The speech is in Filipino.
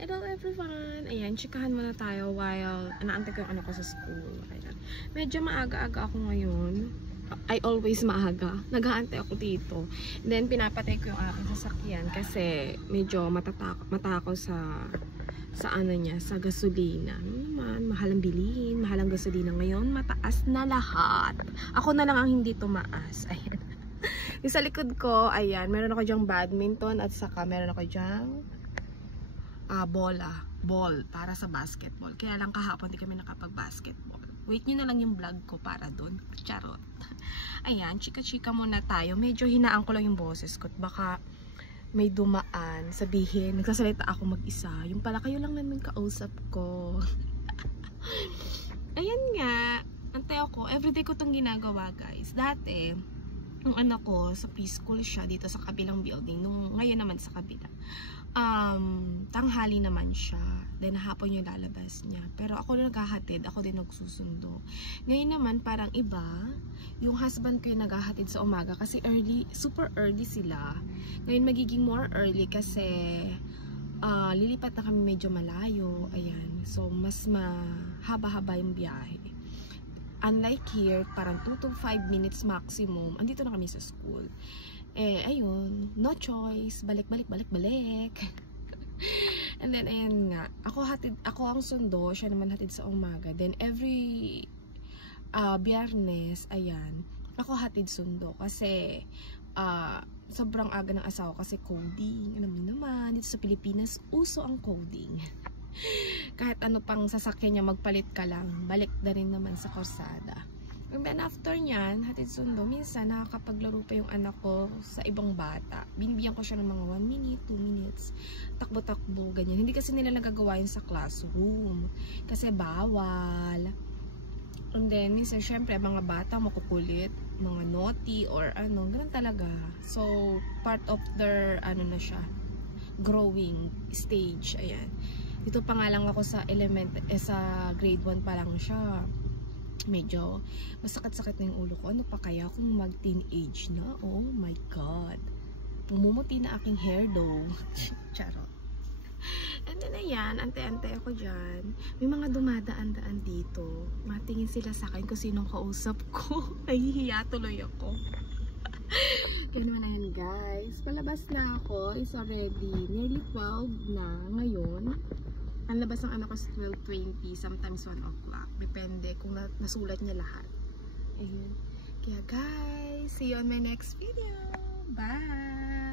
Hello everyone! Ayan, chikahan muna tayo while inaantay ko yung anak ko sa school. Ayan. Medyo maaga-aga ako ngayon. I always maaga. Nag-aantay ako dito. And then, pinapatay ko yung aking sasakyan kasi medyo matakaw sa ano niya, sa gasolina. Ano naman, mahal ang bilihin, mahal ang gasolina ngayon, mataas na lahat. Ako na lang ang hindi tumaas. Ayan. Yung sa likod ko, ayan, meron ako dyang badminton at saka meron ako dyang ball para sa basketball. Kaya lang kahapon di kami nakapag-basketball. Wait nyo na lang yung vlog ko para dun. Charot. Ayan, chika-chika muna tayo. Medyo hinaan ko lang yung boses ko. Baka may dumaan, sabihin, nagsasalita ako mag-isa. Yung pala kayo lang naman kausap ko. Ayan nga. Antay ako. Everyday ko tong ginagawa, guys. Dati, yung anak ko, sa preschool siya dito sa kabilang building. Ngayon naman sa kabila. Tanghali naman siya. Then hapon yung lalabas niya. Pero ako na naghahatid, ako din nagsusundo. Ngayon naman parang iba, yung husband ko yung naghahatid sa umaga kasi early, super early sila. Ngayon magiging more early kasi lilipat na kami medyo malayo. Ayan. So mas mahaba-haba yung biyahe. Unlike here, parang 2 to 5 minutes maximum, andito na kami sa school. Eh, ayun, no choice, balik. And then, ayan nga, ako ang sundo, siya naman hatid sa umaga. Then, every Biyernes, ayan, ako hatid sundo. Kasi, sobrang aga ng asawa kasi coding. Alam niyo naman, dito sa Pilipinas, uso ang coding. Kahit ano pang sasakyan niya, magpalit ka lang, balik na rin naman sa korsada. And then after nyan, hatid sundo, minsan nakakapaglaro pa yung anak ko sa ibang bata. Binibigyan ko siya ng mga 1 minute, 2 minutes, takbo-takbo, ganyan. Hindi kasi nila nagagawa yun sa classroom. Kasi bawal. And then, minsan syempre, mga bata makukulit, mga naughty, or ano, ganun talaga. So, part of their, ano na siya, growing stage, ayan. Dito pa nga lang ako sa sa grade 1 pa lang siya. Medyo masakit-sakit na yung ulo ko. Ano pa kaya kung mag-teenage na? Oh my God. Pumumuti na aking hair though. Charot. And then ayan, ante-ante ako dyan. May mga dumadaan-daan dito. Matingin sila sa akin kung sinong kausap ko. Nahihiya tuloy ako. Kaya naman ayan guys. Palabas na ako. It's already nearly 12 na ngayon. Ang labas ng anak ko is 12:20, sometimes 1 o'clock. Depende kung nasulat niya lahat. Ayun. Kaya guys, see you on my next video. Bye!